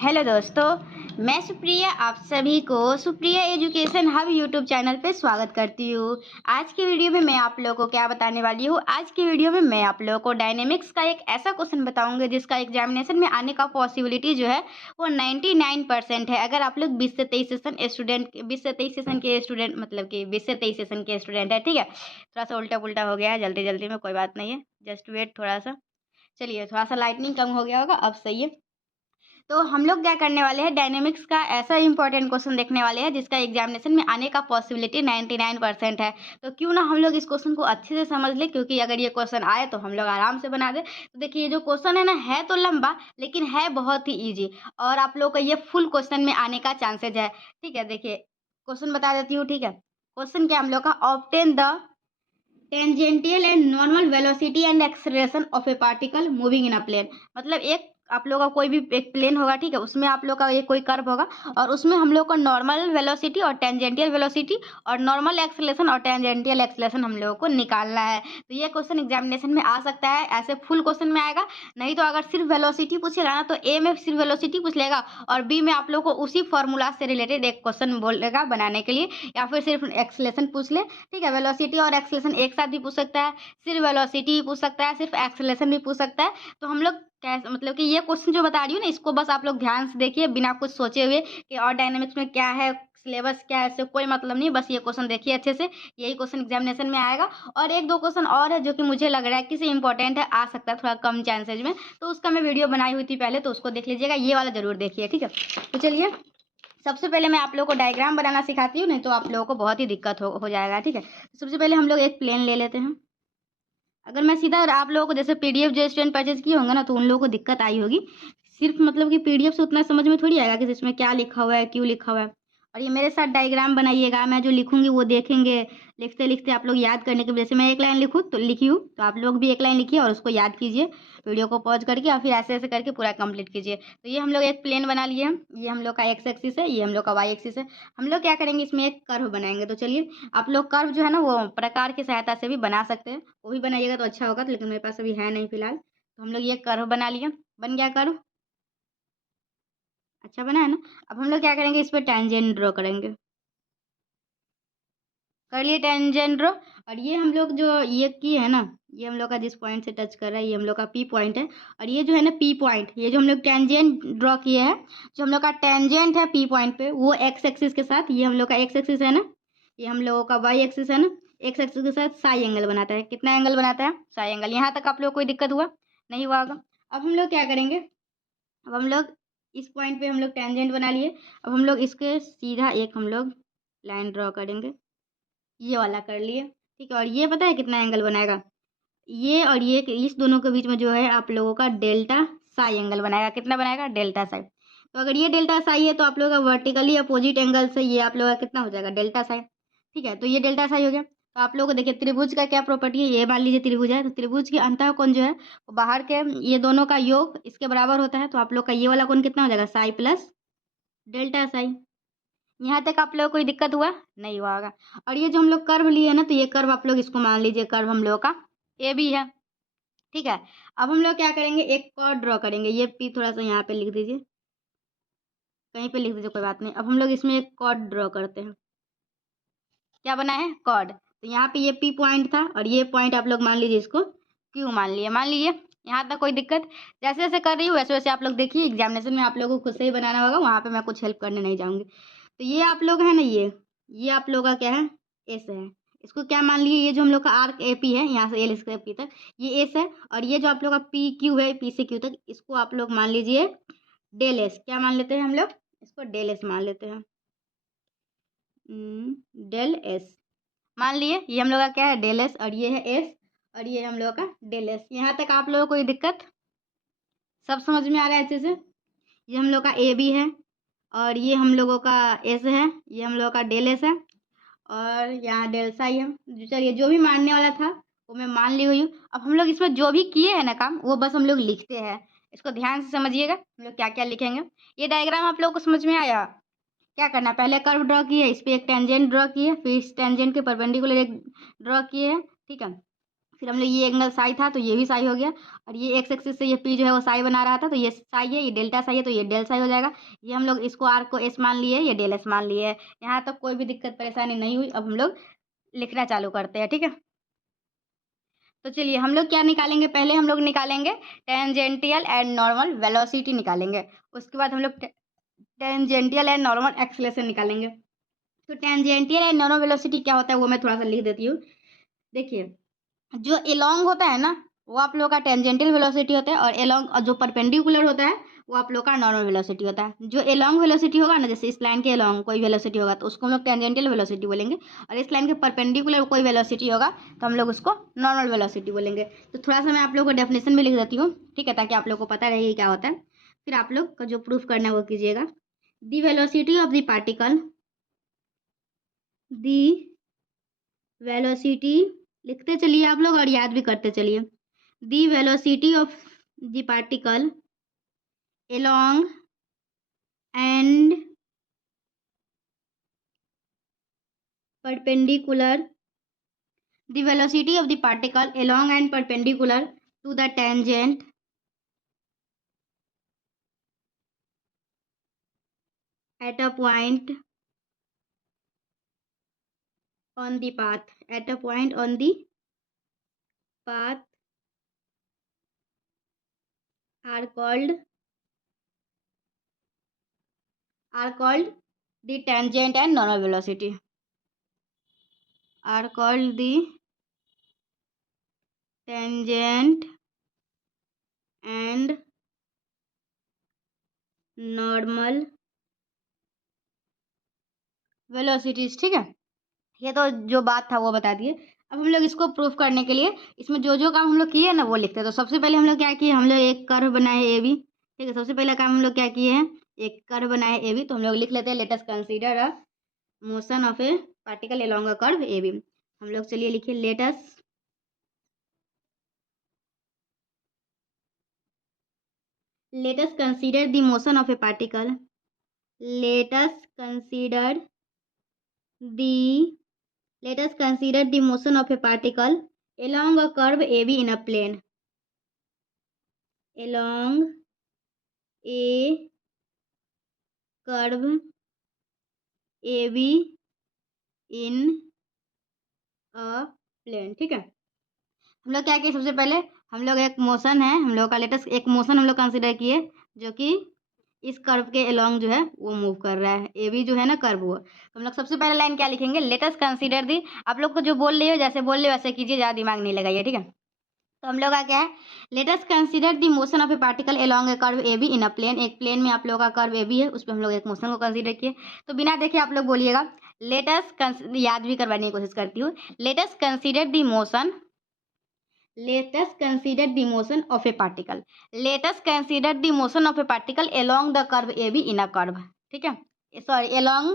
Hello दोस्तों, मैं सुप्रिया आप सभी को Supriya education hub YouTube channel पे स्वागत करती हूँ। आज की वीडियो में मैं आप लोगों को क्या बताने वाली हूँ। आज की वीडियो में मैं आप लोगों को डायनेमिक्स का एक ऐसा क्वेश्चन बताऊंगी जिसका एग्जामिनेशन में आने का पॉसिबिलिटी जो है वो 99% है। अगर आप लोग 20 से 23 सेशन के स्टूडेंट मतलब कि 20 से 23 सेशन के स्टूडेंट है। ठीक है, थोड़ा सा उल्टा पुल्टा हो गया है जल्दी जल्दी में, कोई बात नहीं है, जस्ट वेट थोड़ा सा। चलिए, थोड़ा सा लाइटनिंग कम हो गया होगा, अब सही है। तो हम लोग क्या करने वाले हैं, डायनेमिक्स का ऐसा इंपॉर्टेंट क्वेश्चन देखने वाले हैं जिसका एग्जामिनेशन में आने का पॉसिबिलिटी 99% है। तो क्यों ना हम लोग इस क्वेश्चन को अच्छे से समझ लें, क्योंकि अगर ये क्वेश्चन आए तो हम लोग आराम से बना दें। तो देखिए, ये जो क्वेश्चन है ना, है तो लंबा लेकिन है बहुत ही ईजी, और आप लोग का ये फुल क्वेश्चन में आने का चांसेज है। ठीक है, देखिए क्वेश्चन बता देती हूँ। ठीक है, क्वेश्चन क्या हम लोग का, obtain the tangential and normal velocity and acceleration of a particle moving in a plane. मतलब एक आप लोग का कोई भी एक प्लेन होगा, ठीक है, उसमें आप लोग का एक कोई कर्व होगा और उसमें हम लोग को नॉर्मल वेलोसिटी और टेंजेंटियल वेलोसिटी और नॉर्मल एक्सेलरेशन और टेंजेंटियल एक्सेलरेशन हम लोगों को निकालना है। तो ये क्वेश्चन एग्जामिनेशन में आ सकता है, ऐसे फुल क्वेश्चन में आएगा। नहीं तो अगर सिर्फ वेलोसिटी पूछेगा ना, तो ए में सिर्फ वेलोसिटी पूछ लेगा और बी में आप लोग को उसी फॉर्मूला से रिलेटेड एक क्वेश्चन बोलेगा बनाने के लिए, या फिर सिर्फ एक्सेलरेशन पूछ ले। ठीक है, वेलोसिटी और एक्सेलरेशन एक साथ भी पूछ सकता है, सिर्फ वेलोसिटी भी पूछ सकता है, सिर्फ एक्सेलरेशन भी पूछ सकता है। तो हम लोग कैसे, मतलब कि ये क्वेश्चन जो बता रही हूँ ना, इसको बस आप लोग ध्यान से देखिए, बिना कुछ सोचे हुए कि और डायनेमिक्स में क्या है, सिलेबस क्या है, इससे कोई मतलब नहीं। बस ये क्वेश्चन देखिए अच्छे से, यही क्वेश्चन एग्जामिनेशन में आएगा। और एक दो क्वेश्चन और है जो कि मुझे लग रहा है किसी इंपॉर्टेंट है, आ सकता है थोड़ा कम चांसेज में, तो उसका मैं वीडियो बनाई हुई थी पहले, तो उसको देख लीजिएगा। ये वाला जरूर देखिए, ठीक है। तो चलिए, सबसे पहले मैं आप लोगों को डायग्राम बनाना सिखाती हूँ, नहीं तो आप लोगों को बहुत ही दिक्कत हो जाएगा। ठीक है, सबसे पहले हम लोग एक प्लेन ले लेते हैं। अगर मैं सीधा आप लोगों को जैसे पीडीएफ जो स्टूडेंट परचेज किए होंगे ना, तो उन लोगों को दिक्कत आई होगी। सिर्फ मतलब कि पीडीएफ से उतना समझ में थोड़ी आएगा कि इसमें क्या लिखा हुआ है, क्यों लिखा हुआ है। और ये मेरे साथ डायग्राम बनाइएगा, मैं जो लिखूंगी वो देखेंगे। लिखते लिखते आप लोग याद करने के, जैसे मैं एक लाइन लिखूँ तो लिखी हूँ, तो आप लोग भी एक लाइन लिखिए और उसको याद कीजिए, वीडियो को पॉज करके, और फिर ऐसे ऐसे करके पूरा कंप्लीट कीजिए। तो ये हम लोग एक प्लेन बना लिए हैं, ये हम लोग का एक्स एक्सिस है, ये हम लोग का वाई एक्सिस है। हम लोग क्या करेंगे, इसमें एक कर्व बनाएंगे। तो चलिए, आप लोग कर्व जो है ना वो प्रकार की सहायता से भी बना सकते हैं, वो भी बनाइएगा तो अच्छा होगा, लेकिन मेरे पास अभी है नहीं फिलहाल। तो हम लोग ये कर्व बना लिए, बन गया कर्व, अच्छा बना है ना। अब हम लोग क्या करेंगे, इस पर टेंजेंट ड्रॉ करेंगे। कर लिए टेंजेंट ड्रॉ। और ये हम लोग जो ये की है ना, ये हम लोग का जिस पॉइंट से टच कर रहा है, ये हम लोग का पी पॉइंट है। और ये जो है ना पी पॉइंट, ये जो हम लोग टेंजेंट ड्रॉ किए हैं, जो हम लोग का टेंजेंट है पी पॉइंट पे, वो एक्स एक्सिस के साथ, ये हम लोग का एक्स एक्सिस है ना, ये हम लोगों का वाई एक्सिस है ना, एक्स एक्सिस के साथ साई एंगल बनाता है। कितना एंगल बनाता है, साई एंगल। यहाँ तक आप लोग कोई दिक्कत हुआ, नहीं हुआ होगा। अब हम लोग क्या करेंगे, अब हम लोग इस पॉइंट पे हम लोग टेंजेंट बना लिए। अब हम लोग इसके सीधा एक हम लोग लाइन ड्रॉ करेंगे, ये वाला कर लिए। ठीक है, और ये पता है कितना एंगल बनाएगा, ये और ये इस दोनों के बीच में जो है आप लोगों का डेल्टा साई एंगल बनाएगा। कितना बनाएगा, डेल्टा साई। तो अगर ये डेल्टा साई है तो आप लोगों का वर्टिकली अपोजिट एंगल से ये आप लोगों का कितना हो जाएगा, डेल्टा साई। ठीक है, तो ये डेल्टा साई हो गया। तो आप लोगों को देखिए, त्रिभुज का क्या प्रॉपर्टी है, ये मान लीजिए त्रिभुज है, तो त्रिभुज के अंतः कोण जो है वो बाहर के ये दोनों का योग इसके बराबर होता है। तो आप लोग का ये वाला कोण कितना हो जाएगा, साई प्लस डेल्टा साई। यहाँ तक आप लोगों को कोई दिक्कत हुआ, नहीं हुआ होगा। और ये जो हम लोग कर्व लिए ना, तो ये कर्व आप लोग इसको मान लीजिए कर्व हम लोग का ए बी है। ठीक है, अब हम लोग क्या करेंगे, एक कॉर्ड ड्रॉ करेंगे। ये पी थोड़ा सा यहाँ पे लिख दीजिए, कहीं पे लिख दीजिए, कोई बात नहीं। अब हम लोग इसमें एक कॉर्ड ड्रॉ करते हैं। क्या बना है, कॉर्ड। तो यहाँ पे ये पी पॉइंट था और ये पॉइंट आप लोग मान लीजिए इसको क्यू मान लिए, मान लीजिए। यहाँ तक कोई दिक्कत, जैसे जैसे कर रही हूँ वैसे वैसे आप लोग देखिए, एग्जामिनेशन में आप लोगों को खुद से ही बनाना होगा, वहाँ पे मैं कुछ हेल्प करने नहीं जाऊँगी। तो ये आप लोग है ना, ये आप लोग का क्या है, एस है। इसको क्या मान लिए, ये जो हम लोग का आर्क ए पी है, यहाँ से एल इसके पी तक ये एस है। और ये जो आप लोग का पी क्यू है, पी से क्यू तक, इसको आप लोग मान लीजिए डेल एस। क्या मान लेते हैं हम लोग, इसको डेल एस मान लेते हैं। डेल एस मान लिए, ये हम लोग का क्या है, डेल एस, और ये है एस, और ये हम लोग का डेल एस। यहाँ तक आप लोगों को कोई दिक्कत, सब समझ में आ रहा है अच्छे से। ये हम लोग का ए बी है और ये हम लोगों का एस है, ये हम लोग का डेल एस है, और यहाँ डेल साई है। चलिए, जो भी मानने वाला था वो मैं मान ली हुई हूँ। अब हम लोग इसमें जो भी किए हैं ना काम, वो बस हम लोग लिखते हैं। इसको ध्यान से समझिएगा, हम लोग क्या क्या लिखेंगे। ये डायग्राम आप लोग को समझ में आया। क्या करना है, पहले कर्व ड्रॉ किए, इस पर एक टेंजेंट ड्रॉ किए, फिर इस टेंजेंट के परपेंडिकुलर एक ड्रॉ किए है। ठीक है, फिर हम लोग ये एंगल साई था तो ये भी साई हो गया, और ये एक्स एक्सिस से ये पी जो है वो साई बना रहा था तो ये साई है, ये डेल्टा साई है तो ये डेल साई हो जाएगा। ये हम लोग इसको आर को एस मान लिए, ये डेल एस मान लिए। यहाँ तक कोई भी दिक्कत परेशानी नहीं हुई। अब हम लोग लिखना चालू करते हैं, ठीक है। तो चलिए हम लोग क्या निकालेंगे, पहले हम लोग निकालेंगे टेंजेंटियल एंड नॉर्मल वेलोसिटी निकालेंगे, उसके बाद हम लोग टेंजेंटियल एंड नॉर्मल एक्सेलरेशन निकालेंगे। तो टेंजेंटियल एंड नॉर्मल वेलोसिटी क्या होता है वो मैं थोड़ा सा लिख देती हूँ। देखिए, जो एलोंग होता है ना वो आप लोगों का टेंजेंटियल वेलोसिटी होता है, और एलोंग जो परपेंडिकुलर होता है वो आप लोग का नॉर्मल वेलोसिटी होता है। जो एलोंग वेलोसिटी होगा ना, जैसे इस लाइन के एलोंग कोई वेलोसिटी होगा तो उसको हम लोग टेंजेंटियल वेलोसिटी बोलेंगे, और इस लाइन के परपेंडिकुलर कोई वेलोसिटी होगा तो हम लोग उसको नॉर्मल वेलोसिटी बोलेंगे। तो थोड़ा सा मैं आप लोगों को डेफिनेशन में लिख देती हूँ, ठीक है, ताकि आप लोग को पता रहे क्या होता है। फिर आप लोग का जो प्रूफ करना है वो कीजिएगा। The velocity of the particle, the velocity लिखते चलिए आप लोग और याद भी करते चलिए। The velocity of the particle along and perpendicular, the velocity of the particle along and perpendicular to the tangent at a point on the path, at a point on the path are called the tangent and normal velocity, are called the tangent and normal velocities, ठीक है। ये तो जो बात था वो बता दिए। अब हम लोग इसको प्रूफ करने के लिए इसमें जो जो काम हम लोग किए ना वो लिखते हैं। तो सबसे पहले हम लोग क्या किए, हम लोग एक कर्व बनाए ए बी, ठीक है। सबसे पहला काम हम लोग क्या किए हैं, एक कर्व बनाए ए बी। तो हम लोग लिख लेते हैं, let us consider a motion of a particle along a curve A B. हम लोग चलिए लिखिए, let us consider the motion of a particle, let us consider the let us consider the motion of a particle along a curve AB in a plane, along a curve AB in a plane, ठीक है। हम लोग क्या किए, सबसे पहले हम लोग एक मोशन है हम लोग का, लेटेस्ट एक मोशन हम लोग कंसिडर किए जो कि इस कर्व के अलोंग जो है वो मूव कर रहा है। ए बी जो है ना कर्व वो, तो हम लोग सबसे पहले लाइन क्या लिखेंगे, लेटेस्ट कंसीडर दी। आप लोग को जो बोल रही हो जैसे बोल रहे हो वैसे कीजिए, ज़्यादा दिमाग नहीं लगाइए, ठीक है। तो हम लोग का क्या है, let us consider the motion of a particle along a curve A B in a plane. एक प्लेन में आप लोगों का कर्व ए बी है, उस पर हम लोग एक मोशन को कंसीडर किए। तो बिना देखे आप लोग बोलिएगा, लेटेस्ट याद भी करवाने की कोशिश करती हूँ। Let us consider the motion, let us consider the motion of a particle, latest consider the motion of a particle along the curve A B in a curve, ठीक है, sorry along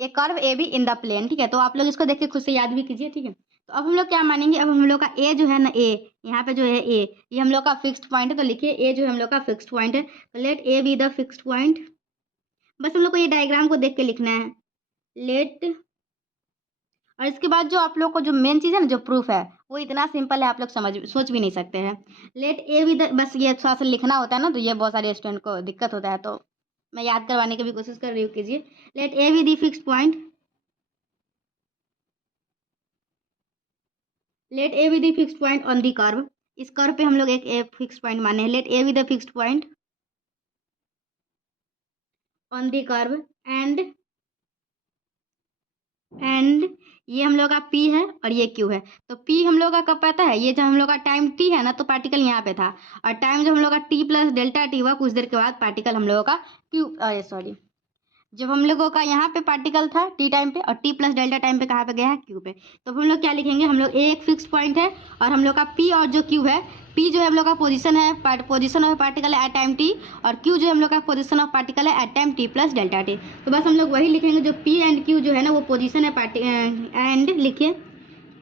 a curve A B in the plane, ठीक है। तो आप लोग इसको देख के खुद से याद भी कीजिए, ठीक है। तो अब हम लोग क्या मानेंगे, अब हम लोग का ए जो है ना, ए यहाँ पे जो है ए, ये हम लोग का फिक्स्ड पॉइंट है। तो लिखिए ए जो है हम लोग का फिक्स्ड पॉइंट है, तो let A B the fixed point. बस हम लोग को ये डायग्राम को देख के लिखना है, लेट। और इसके बाद जो आप लोग को जो मेन चीज़ है ना, जो प्रूफ है वो इतना सिंपल है, आप लोग सोच भी नहीं सकते हैं। लेट ए बी द, बस ये थोड़ा सा लिखना होता है ना, तो ये बहुत सारे स्टूडेंट को दिक्कत होता है, तो मैं याद करवाने की भी कोशिश कर रही हूँ, कीजिए। Let A B the fixed point, let A B the fixed point on the curve. इस कर्व पे हम लोग एक ए फिक्स्ड पॉइंट माने हैं, let A B the fixed point on the curve and ये हम लोग का P है और ये Q है। तो P हम लोग का कब पता है, ये जब हम लोग का टाइम T है ना तो पार्टिकल यहाँ पे था, और टाइम जब हम लोग का T प्लस डेल्टा टी हुआ कुछ देर के बाद पार्टिकल हम लोगों का Q, अरे सॉरी, जब हम लोगों का यहाँ पे पार्टिकल था टी टाइम पे, और टी प्लस डेल्टा टाइम पे कहाँ पे गया है, क्यू पे। तो हम लोग क्या लिखेंगे, हम लोग एक फिक्स पॉइंट है और हम लोग का पी और जो क्यू है, पी जो है हम लोग का पोजीशन है, पोजीशन ऑफ पार्टिकल है एट टाइम टी, और क्यू जो है हम लोग का पोजीशन ऑफ पार्टिकल है at time t plus delta T. तो बस हम लोग वही लिखेंगे, जो पी एंड क्यू जो है ना वो पोजिशन है एंड लिखिए,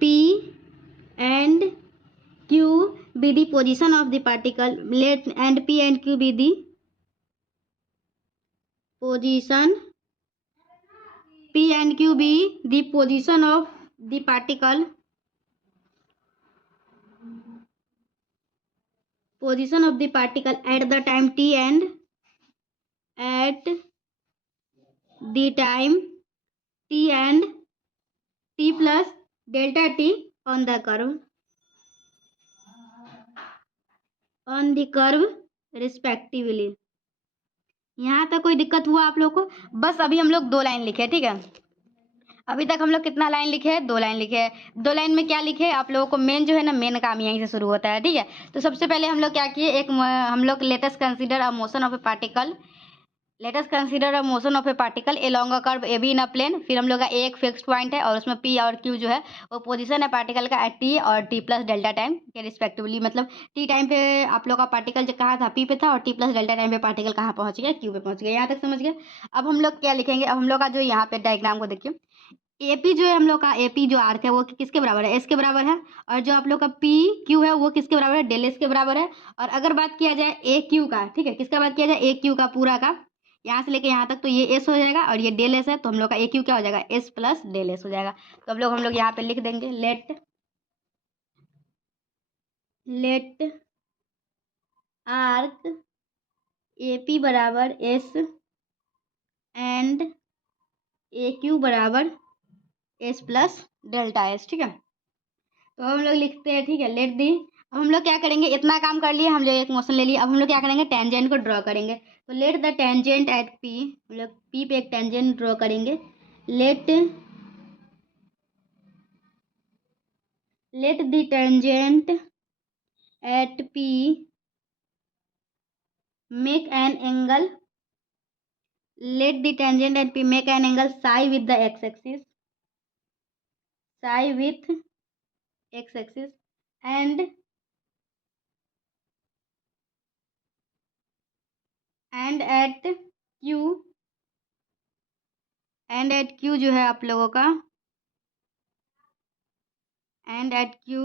P and Q be the position of the particle, let and P and Q be the position, P and Q be the position of the particle position of the particle at the time t and at the time t and t plus delta t on the curve respectively. यहाँ तक कोई दिक्कत हुआ आप लोग को? बस अभी हम लोग 2 लाइन लिखे, ठीक है। अभी तक हम लोग कितना लाइन लिखे हैं? 2 लाइन लिखे हैं। 2 लाइन में क्या लिखे? आप लोगों को मेन जो है ना, मेन काम यहीं से शुरू होता है, ठीक है। तो सबसे पहले हम लोग क्या किए, हम लोग let's consider a motion of a particle, latest consider a motion of a particle along a curve A B in a plane. फिर हम लोग का एक फिक्स्ड पॉइंट है और उसमें पी और क्यू जो है वो पोजीशन है पार्टिकल का एट टी और टी प्लस डेल्टा टाइम के रिस्पेक्टिवली। मतलब टी टाइम पे आप लोग का पार्टिकल जो कहाँ था, पी पे था, और टी प्लस डेल्टा टाइम पे पार्टिकल कहाँ पहुंच गया, क्यू पे पहुंच गया। यहाँ तक समझ गए? अब हम लोग क्या लिखेंगे? अब हम लोग का जो यहाँ पे डायग्राम को देखिए, एपी जो है हम लोग का, एपी जो आर्क है वो किसके बराबर है? एस के बराबर है। और जो आप लोग का पी क्यू है वो किसके बराबर है? डेल एस के बराबर है। और अगर बात किया जाए ए क्यू का, ठीक है, किसका बात किया जाए? ए क्यू का पूरा का, यहाँ से लेके यहाँ तक, तो ये एस हो जाएगा और ये डेल एस है, तो हम लोग का ए क्यू क्या हो जाएगा? एस प्लस डेल एस हो जाएगा। तो हम लोग यहाँ पे लिख देंगे लेट आर्क एपी बराबर एस एंड ए क्यू बराबर एस प्लस डेल्टा एस, ठीक है। तो हम लोग लिखते हैं, ठीक है, लेट दी। अब हम लोग क्या करेंगे? इतना काम कर लिए, हम लोग एक मोशन ले लिए। अब हम लोग क्या करेंगे? टेंजेंट को ड्रॉ करेंगे। तो let the tangent at P, हम लोग पी पे एक टेंजेंट ड्रॉ करेंगे। Let the tangent at P make an angle, let the tangent at P make an angle psi with the x axis, psi with x axis and at Q, and at Q जो है आप लोगों का, and at Q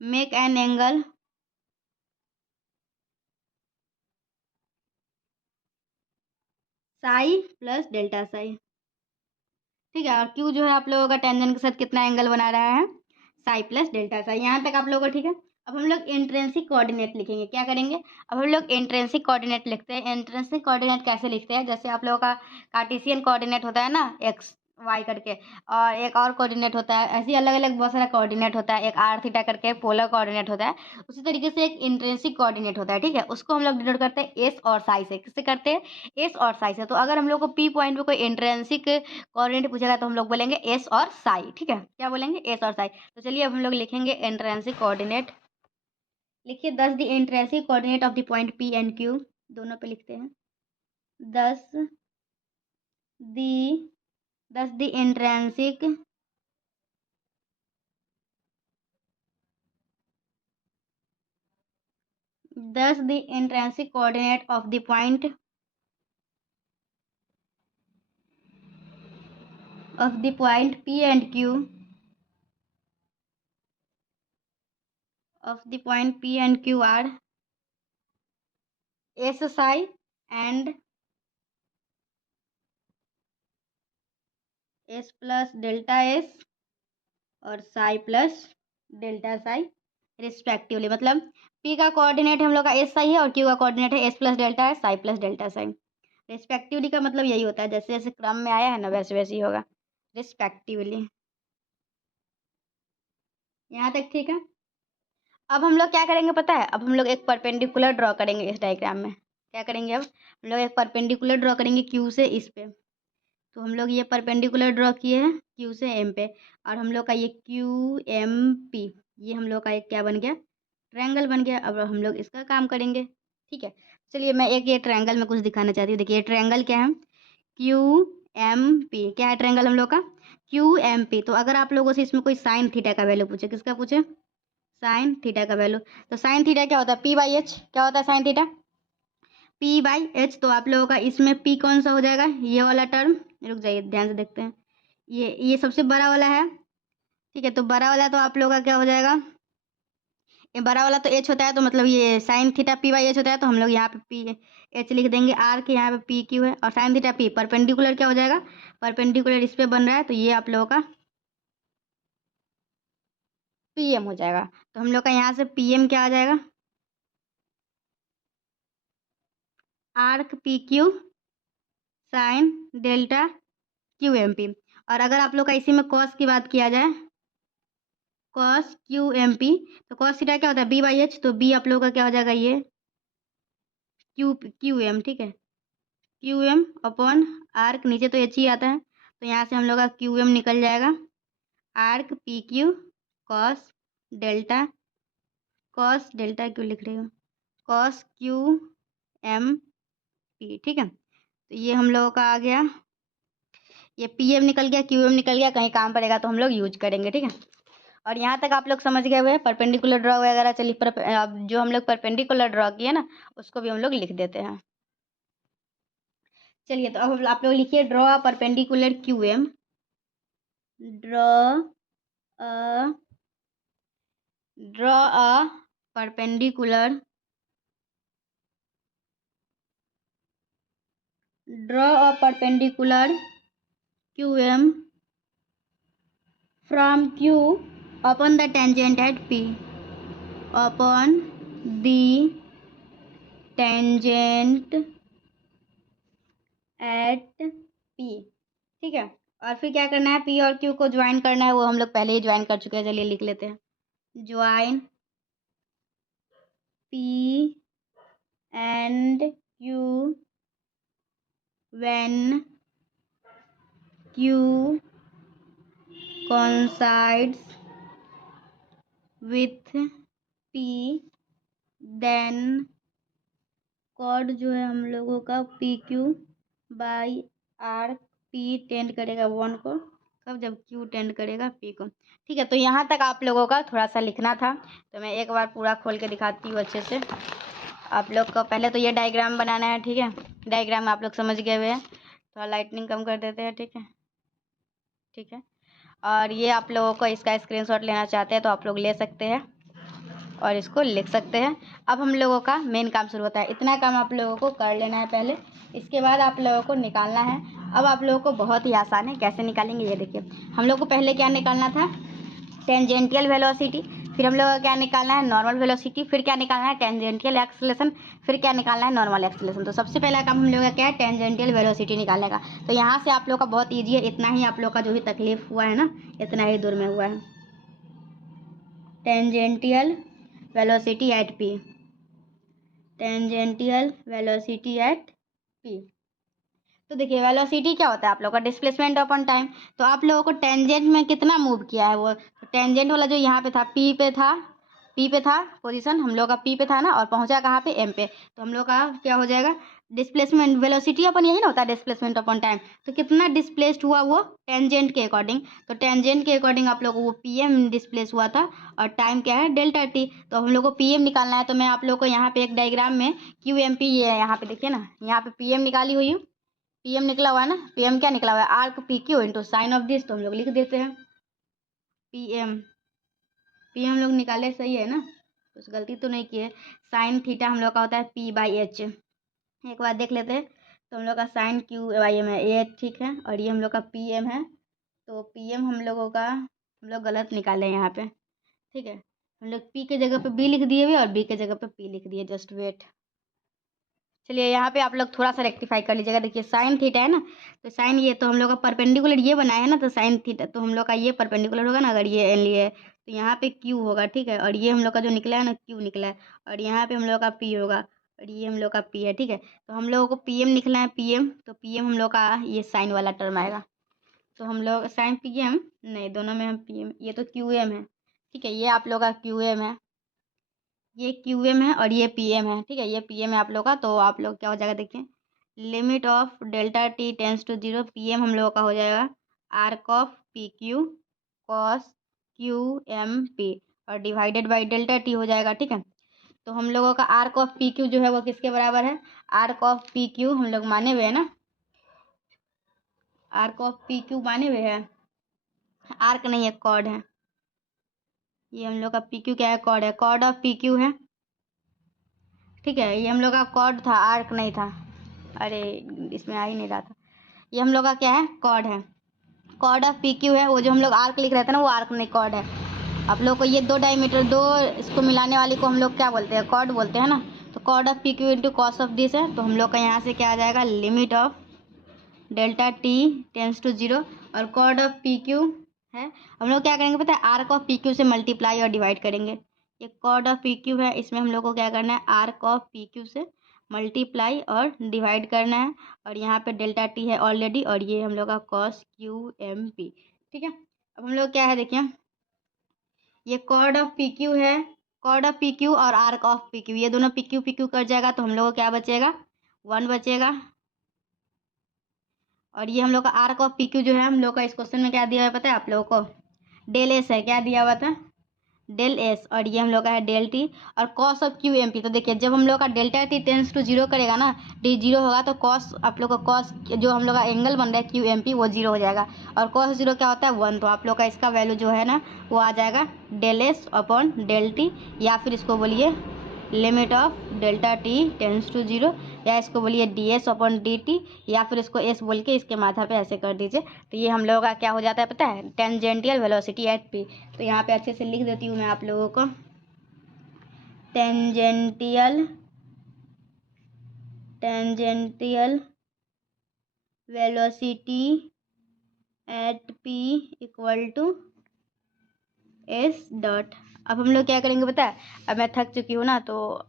make an angle psi plus delta psi, ठीक है। और Q जो है आप लोगों का टेंजेंट के साथ कितना एंगल बना रहा है? Sai plus delta Sai. यहाँ तक आप लोगों को ठीक है। अब हम लोग इंट्रिंसिक कोऑर्डिनेट लिखेंगे। क्या करेंगे? अब हम लोग इंट्रिंसिक कोऑर्डिनेट लिखते हैं। इंट्रिंसिक कोऑर्डिनेट कैसे लिखते हैं? जैसे आप लोगों का कार्टेशियन कोऑर्डिनेट होता है ना, एक्स वाई करके, और एक और कोऑर्डिनेट होता है, ऐसे अलग अलग बहुत सारा कोऑर्डिनेट होता है। एक आर थीटा करके पोलर कोऑर्डिनेट होता है। उसी तरीके से एक इंट्रिंसिक कोऑर्डिनेट होता है, ठीक है। उसको हम लोग डिनोट करते हैं एस और साई से। किससे करते हैं? एस और साई से। तो अगर हम लोग को पी पॉइंट पे कोई इंट्रिंसिक कोऑर्डिनेट पूछेगा तो हम लोग बोलेंगे एस और साई, ठीक है। क्या बोलेंगे? एस और साई। तो चलिए अब हम लोग लिखेंगे इंट्रिंसिक कोऑर्डिनेट। लिखिए 10 the intrinsic coordinate of the point P and Q, दोनों पे लिखते हैं। 10 the 10 the intrinsic 10 the intrinsic coordinate of the point P and Q, of the point P and Q are S psi and S plus delta S और psi plus delta psi respectively. मतलब P का coordinate हम लोग का S psi है और Q का coordinate है S plus delta है, psi plus delta psi। Respectively का मतलब यही होता है, जैसे जैसे क्रम में आया है ना वैसे वैसे ही होगा, रिस्पेक्टिवली। यहाँ तक ठीक है। अब हम लोग क्या करेंगे पता है? अब हम लोग एक परपेंडिकुलर ड्रॉ करेंगे इस डायग्राम में। क्या करेंगे? अब हम लोग एक परपेंडिकुलर ड्रॉ करेंगे क्यू से इस पे। तो हम लोग ये परपेंडिकुलर ड्रॉ किए हैं क्यू से एम पे, और हम लोग का ये क्यू एम पी, ये हम लोग का एक क्या बन गया? ट्रायंगल बन गया। अब हम लोग इसका काम करेंगे, ठीक है। चलिए मैं एक ये ट्रायंगल में कुछ दिखाना चाहती हूँ। देखिए ये ट्रायंगल क्या है? Q M P. क्या है ट्रायंगल हम लोग का? Q M P. तो अगर आप लोगों से इसमें कोई साइन थीटा का वैल्यू पूछे, किसका पूछे? साइन थीटा का वैल्यू। तो साइन थीटा क्या होता है? P by H. क्या होता है sine theta? P by H. तो आप लोगों का इसमें पी कौन सा हो जाएगा? ये वाला टर्म। रुक जाइए ध्यान से देखते हैं। ये सबसे बड़ा वाला है, ठीक है। तो बड़ा वाला तो आप लोगों का क्या हो जाएगा? ये बड़ा वाला तो एच होता है, तो मतलब ये sine theta P by H होता है। तो हम लोग यहाँ पे पी एच लिख देंगे, आर के यहाँ पे पी क्यू है, और साइन थीटा पी परपेंडिकुलर क्या हो जाएगा? परपेंडिकुलर इस पे बन रहा है, तो ये आप लोगों का पी एम हो जाएगा। तो हम लोग का यहाँ से पी एम क्या आ जाएगा? Arc P Q sine delta Q M P. और अगर आप लोग का इसी में कॉस की बात किया जाए, कॉस क्यू एम पी, तो कॉस थीटा क्या होता है बी बाई एच, तो बी आप लोग का क्या हो जाएगा ये क्यू क्यू एम, ठीक है, क्यू एम अपॉन आर्क, नीचे तो एच ही आता है तो यहाँ से हम लोग का क्यू एम निकल जाएगा, arc P Q delta cos delta Q लिख रही हूँ, कॉस क्यू एम पी, ठीक है। तो ये हम लोगों का आ गया, ये पी एम निकल गया, क्यू एम निकल गया, कहीं काम पड़ेगा तो हम लोग यूज करेंगे, ठीक है। और यहाँ तक आप लोग समझ गए हुए हैं परपेंडिकुलर ड्रॉ वगैरह। चलिए अब जो हम लोग परपेंडिकुलर ड्रॉ किए ना उसको भी हम लोग लिख देते हैं। चलिए तो अब आप लोग लिखिए draw perpendicular Q M, draw a perpendicular Q M from Q upon the tangent at P, upon the tangent at P, ठीक है। और फिर क्या करना है, P और Q को ज्वाइन करना है, वो हम लोग पहले ही ज्वाइन कर चुके हैं, चलिए लिख लेते हैं, join P and Q when Q coincides with P, then कॉड जो है हम लोगों का P Q by R, P tend करेगा वन को, कब, जब क्यू टेंड करेगा पी को, ठीक है। तो यहाँ तक आप लोगों का थोड़ा सा लिखना था, तो मैं एक बार पूरा खोल के दिखाती हूँ अच्छे से आप लोग को। पहले तो ये डायग्राम बनाना है, ठीक है, डायग्राम आप लोग समझ गए हुए हैं, थोड़ा लाइटनिंग कम कर देते हैं, ठीक है, ठीक है। और ये आप लोगों को इसका स्क्रीनशॉट लेना चाहते हैं तो आप लोग ले सकते हैं और इसको लिख सकते हैं। अब हम लोगों का मेन काम शुरू होता है, इतना काम आप लोगों को कर लेना है पहले, इसके बाद आप लोगों को निकालना है। अब आप लोगों को बहुत ही आसान है, कैसे निकालेंगे ये देखिए। हम लोग को पहले क्या निकालना था, टेंजेंटियल वेलोसिटी, फिर हम लोग को क्या निकालना है, नॉर्मल वेलोसिटी, फिर क्या निकालना है, टेंजेंटियल एक्सेलरेशन, फिर क्या निकालना है, नॉर्मल एक्सेलरेशन। तो सबसे पहला काम हम लोग का क्या है, टेंजेंटियल वेलोसिटी निकालने का। तो यहाँ से आप लोग का बहुत ईजी है, इतना ही आप लोग का जो भी तकलीफ हुआ है ना इतना ही दूर में हुआ है, tangential velocity at P, tangential velocity at P. तो देखिए वेलोसिटी क्या होता है आप लोगों का, डिस्प्लेसमेंट अपॉन टाइम। तो आप लोगों को टेंजेंट में कितना मूव किया है, वो टेंजेंट वाला जो यहाँ पे था पी पे था पोजीशन, हम लोग का पी पे था ना, और पहुंचा कहाँ पे, एम पे। तो हम लोग का क्या हो जाएगा, डिस्प्लेसमेंट वेलोसिटी अपन यही ना होता है, डिस्प्लेसमेंट अपॉन टाइम। तो कितना डिस्प्लेस्ड हुआ वो टेंजेंट के अकॉर्डिंग, तो टेंजेंट के अकॉर्डिंग आप लोग को वो पी एम डिस्प्लेस हुआ था, और टाइम क्या है डेल्टा टी। तो हम लोग को पी एम निकालना है, तो मैं आप लोग को यहाँ पे एक डायग्राम में क्यू एम पी, ये यहाँ पे देखिए ना, यहाँ पे पी एम निकाली हुई हूँ, पीएम निकला हुआ है ना, पीएम क्या निकला हुआ है, arc P Q into sine of this, तो हम लोग लिख देते हैं पीएम, पीएम लोग निकाले सही है ना, कुछ गलती तो नहीं की है। साइन थीटा हम लोग का होता है पी बाई एच, एक बार देख लेते हैं। तो हम लोग का साइन क्यू बाई एम है, ये ठीक है, और ये हम लोग का पीएम है। तो पीएम हम लोगों का हम लोग गलत निकाले हैं यहाँ पे, ठीक है, हम लोग पी के जगह पे बी लिख दिए हुए और बी के जगह पे पी लिख दिए, जस्ट वेट। चलिए यहाँ पे आप लोग थोड़ा सा रेक्टिफाई कर लीजिएगा, देखिए साइन थीटा है ना, तो साइन ये तो हम लोग का परपेंडिकुलर ये बनाया है ना, तो साइन थीटा तो हम लोग का ये परपेंडिकुलर होगा ना, अगर ये एन लिए तो यहाँ पे क्यू होगा, ठीक है, और ये हम लोग का जो निकला है ना क्यू निकला है, और यहाँ पे हम लोग का पी होगा, और ये हम लोग का पी है, ठीक है। तो हम लोगों को पी एम निकला है, पी एम, तो पी एम हम लोग का ये साइन वाला टर्म आएगा, तो हम लोग साइन पी एम नहीं, दोनों में हम पी एम, ये तो क्यू एम है, ठीक है, ये आप लोग का क्यू एम है, ये क्यू एम है, और ये पी एम है, ठीक है, ये पी एम है आप लोग का। तो आप लोग क्या हो जाएगा देखिए, limit of delta t tends to zero, P M हम लोगों का हो जाएगा arc of P Q cos Q M P, और डिवाइडेड बाई डेल्टा टी हो जाएगा, ठीक है। तो हम लोगों का आर्क ऑफ पी क्यू जो है वो किसके बराबर है, आर्क ऑफ पी क्यू हम लोग माने हुए हैं ना, आर्क ऑफ पी क्यू माने हुए हैं, आर्क नहीं है कॉर्ड है, ये हम लोग का पी क्यू क्या है, कॉर्ड है, कॉर्ड ऑफ पी क्यू है, ठीक है, ये हम लोग का कॉर्ड था, आर्क नहीं था, अरे इसमें आ ही नहीं रहा था, ये हम लोग का क्या है, कॉर्ड है, कॉर्ड ऑफ पी क्यू है, वो जो हम लोग आर्क लिख रहे थे ना वो आर्क नहीं कॉर्ड है। आप लोग को ये दो डायमीटर, दो इसको मिलाने वाली को हम लोग क्या बोलते हैं, कॉर्ड बोलते हैं ना, तो तो कॉड of P Q into cos of this है, तो हम लोग का यहाँ से क्या आ जाएगा, limit of delta t tends to 0 और कॉड ऑफ पी क्यू है, हम लोग क्या करेंगे पता है, आर्क ऑफ पी क्यू से मल्टीप्लाई और डिवाइड करेंगे। ये कॉड ऑफ पी क्यू है, इसमें हम लोग को क्या करना है, आर्क ऑफ पी क्यू से मल्टीप्लाई और डिवाइड करना है। और यहाँ पे डेल्टा टी है ऑलरेडी, और ये हम लोग का कॉस क्यू एम पी। ठीक है, अब हम लोग क्या है देखिए, ये कॉड ऑफ पी क्यू है, कॉड ऑफ पी क्यू और आर्क ऑफ पी क्यू, ये दोनों पी क्यू कर जाएगा, तो हम लोग को क्या बचेगा, 1 बचेगा। और ये हम लोग का आर्क ऑफ पी क्यू जो है, हम लोग का इस क्वेश्चन में क्या दिया है पता है आप लोगों को, डेल एस है, क्या दिया हुआ था, डेल एस, और ये हम लोग का है डेल टी और cos of Q M P. तो देखिए जब हम लोग का डेल्टा टी टेंस टू 0 करेगा ना, टी 0 होगा, तो कॉस आप लोग का कॉस जो हम लोग का एंगल बन रहा है क्यू एम पी वो 0 हो जाएगा, और कॉस 0 क्या होता है 1, तो आप लोग का इसका वैल्यू जो है ना वो आ जाएगा del s upon del t, या फिर इसको बोलिए limit of delta t tends to 0, या इसको बोलिए d s upon d t, या फिर इसको एस बोल के इसके माथा पे ऐसे कर दीजिए। तो ये हम लोगों का क्या हो जाता है पता है, टेंजेंटियल वेलोसिटी एट पी। तो यहाँ पे अच्छे से लिख देती हूँ मैं आप लोगों को, tangential velocity at P equal to S dot. अब हम लोग क्या करेंगे पता है, अब मैं थक चुकी हूँ ना, तो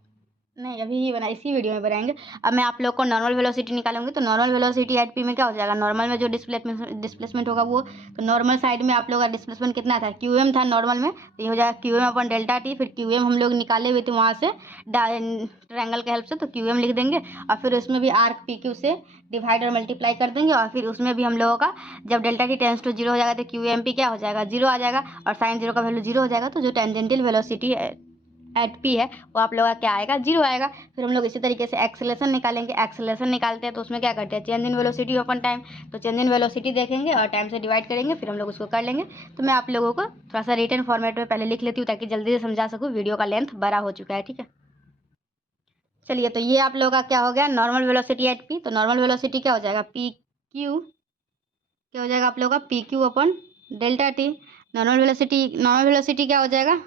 नहीं अभी ही बना, इसी वीडियो में बनाएंगे। अब मैं आप लोग को नॉर्मल वेलोसिटी निकालूंगी, तो नॉर्मल वेलोसिटी एट पी में क्या हो जाएगा, नॉर्मल में जो डिस्प्लेसमेंट होगा वो, तो नॉर्मल साइड में आप लोग का डिस्प्लेसमेंट कितना था, क्यू एम था नॉर्मल में, तो ये हो जाएगा Q M upon delta t, फिर क्यू एम हम लोग निकाले हुए थे वहाँ से ट्रायंगल के हेल्प से, तो क्यू एम लिख देंगे, और फिर उसमें भी आर्क पी क्यू से डिवाइड और मल्टीप्लाई कर देंगे, और फिर उसमें भी हम लोगों का जब डेल्टा टी टेंस टू 0 हो जाएगा, तो क्यू एम पी क्या हो जाएगा, 0 आ जाएगा, और साइन 0 का वैल्यू 0 हो जाएगा, तो जो टेंजेंटियल वेलोसिटी एट पी है वो आप लोगों का क्या आएगा, 0 आएगा। फिर हम लोग इसी तरीके से एक्सेलेरेशन निकालेंगे, एक्सेलेरेशन निकालते हैं तो उसमें क्या करते हैं, change in velocity upon time, तो चेंज इन वेलोसिटी देखेंगे और टाइम से डिवाइड करेंगे, फिर हम लोग उसको कर लेंगे। तो मैं आप लोगों को थोड़ा सा रिटन फॉर्मेट में पहले लिख लेती हूँ ताकि जल्दी से समझा सकूँ, वीडियो का लेंथ बड़ा हो चुका है। ठीक है, चलिए, तो ये आप लोगों का क्या हो गया, नॉर्मल वेलोसिटी एट पी। तो नॉर्मल वेलोसिटी क्या हो जाएगा, पी क्यू क्या हो जाएगा आप लोगों का, पी क्यू अपन डेल्टा टी। नॉर्मल वेलोसिटी क्या हो जाएगा,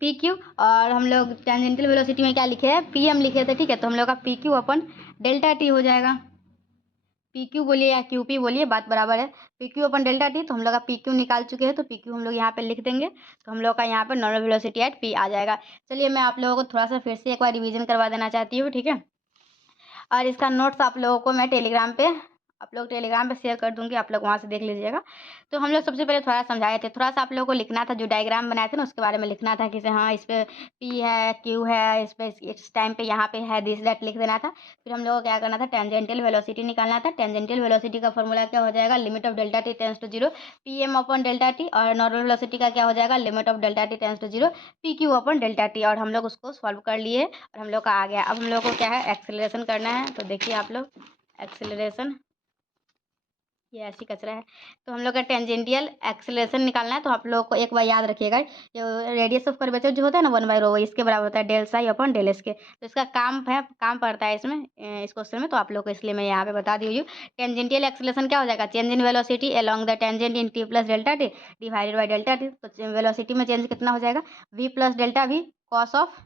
पी क्यू, और हम लोग टेंजेंटल वेलोसिटी में क्या लिखे हैं, पी एम लिखे थे। ठीक है, तो हम लोग का पी क्यू अपन डेल्टा टी हो जाएगा, पी क्यू बोलिए या क्यू पी बोलिए, बात बराबर है, पी क्यू अपन डेल्टा टी। तो हम लोग का पी क्यू निकाल चुके हैं, तो पी क्यू हम लोग यहाँ पे लिख देंगे, तो हम लोग का यहाँ पे नॉर्मल वेलोसिटी एट पी आ जाएगा। चलिए, मैं आप लोगों को थोड़ा सा फिर से एक बार रिवीजन करवा देना चाहती हूँ। ठीक है, और इसका नोट्स आप लोगों को मैं टेलीग्राम पे शेयर कर दूंगी, आप लोग वहाँ से देख लीजिएगा। तो हम लोग सबसे पहले थोड़ा समझाए थे, थोड़ा सा आप लोगों को लिखना था, जो डायग्राम बनाए थे ना उसके बारे में लिखना था कि हाँ इस पे पी है, क्यू है, इस पे इस टाइम पे यहाँ पे है, दिस दैट लिख देना था। फिर हम लोग को क्या करना था, टेंजेंटियल वेलोसिटी निकालना था। टेंजेंटियल वेलोसिटी का फॉर्मूला क्या हो जाएगा, limit of delta t tends to 0 P M upon delta t, और नॉर्मल वेलोसिटी का क्या हो जाएगा, limit of delta t tends to 0 P Q upon delta t, और हम लोग उसको सॉल्व कर लिए और हम लोग का आ गया। अब हम लोग को क्या है, एक्सेलरेशन करना है। तो देखिए आप लोग, एक्सेलरेशन ये ऐसी कचरा है, तो हम लोग का टेंजेंटियल एक्सेलरेशन निकालना है। तो आप लोगों को एक बार याद रखिएगा, जो रेडियस ऑफ कर्वेचर जो होता है ना 1/ρ, इसके बराबर होता है del psi upon del s के। तो इसका काम पड़ता है इसमें, इस क्वेश्चन में, तो आप लोग को इसलिए मैं यहाँ पे बता दी हुई हूँ। टेंजेंटियल एक्सेलरेशन क्या हो जाएगा, change in velocity along the tangent in T plus delta T divided by delta T. तो वेलोसिटी में चेंज कितना हो जाएगा, V plus delta V cos of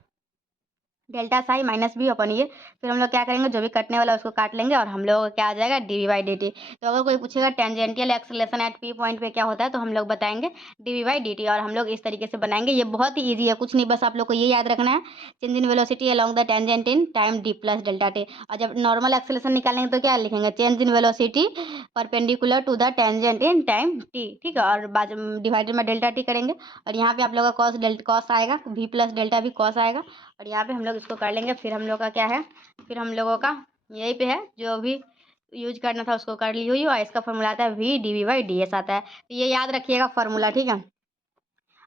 delta psi minus B अपन ये। फिर हम लोग क्या करेंगे, जो भी कटने वाला उसको काट लेंगे, और हम लोग क्या आ जाएगा, d v by d t. तो अगर कोई पूछेगा tangential acceleration at P point पे क्या होता है, तो हम लोग बताएंगे d v by d t, और हम लोग इस तरीके से बनाएंगे। ये बहुत ही ईजी है, कुछ नहीं, बस आप लोग को ये याद रखना है, change in velocity along the tangent in time d plus delta t. और जब नॉर्मल एक्सेलरेशन निकालेंगे तो क्या लिखेंगे, change in velocity perpendicular to the tangent in time t. ठीक है, और डिवाइडेड में डेल्टा टी करेंगे, और यहाँ पे आप लोग का कॉस आएगा, वी प्लस डेल्टा भी कॉस आएगा, और यहाँ पे हम लोग इसको कर लेंगे। फिर हम लोग का क्या है, फिर हम लोगों का यही पे है, जो भी यूज करना था उसको कर ली हुई, और इसका फॉर्मूला आता है v d v by d s आता है। तो ये याद रखिएगा फॉर्मूला। ठीक है,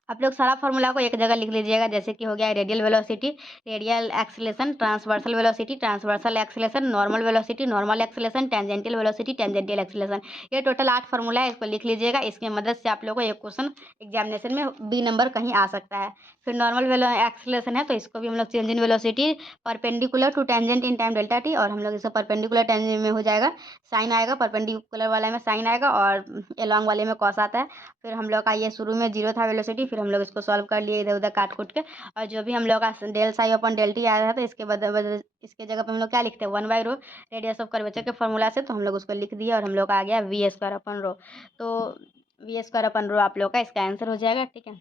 आप लोग सारा फॉर्मूला को एक जगह लिख लीजिएगा, जैसे कि हो गया radial velocity, radial acceleration, transversal velocity, transversal acceleration, normal velocity, normal acceleration, tangential velocity, tangential acceleration. ये टोटल 8 फॉर्मूला है, इसको लिख लीजिएगा। इसकी मदद से आप लोगों को एक क्वेश्चन एग्जामिनेशन में बी नंबर कहीं आ सकता है। फिर नॉर्मल एक्सेलेरेशन है, तो इसको भी हम लोग change in velocity perpendicular to tangent in time delta t, और हम लोग इसको परपेंडिकुलर टेंजेंट में हो जाएगा साइन आएगा, परपेंडिकुलर वाले में साइन आएगा, और अलॉन्ग वाले में कॉस आता है। फिर हम लोग का ये शुरू में 0 था वेलोसिटी, फिर फिर हम लोग इसको सॉल्व कर लिए इधर उधर काट कूट के। और जो भी हम लोग का डेल साई अपन डेल टी आया था तो इसके जगह पे हम लोग क्या लिखते हैं 1/रो रेडियस ऑफ कर्वेचर के फॉर्मूला से, तो हम लोग उसको लिख दिया और हम लोग का आ गया v² तो v² आप लोग का इसका आंसर हो जाएगा। ठीक है,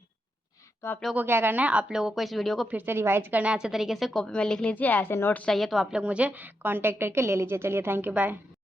तो आप लोगों को क्या करना है, आप लोगों को इस वीडियो को फिर से रिवाइज करना है अच्छे तरीके से, कॉपी में लिख लीजिए। ऐसे नोट्स चाहिए तो आप लोग मुझे कांटेक्ट करके ले लीजिए। चलिए, थैंक यू, बाय।